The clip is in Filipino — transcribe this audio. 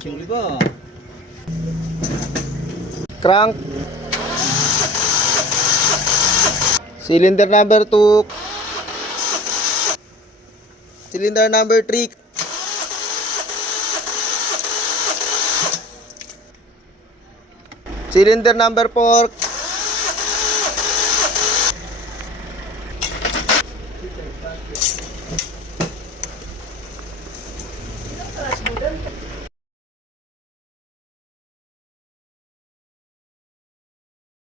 Chuli ba? Crank. Cylinder number 2. Cylinder number 3. Cylinder number 4.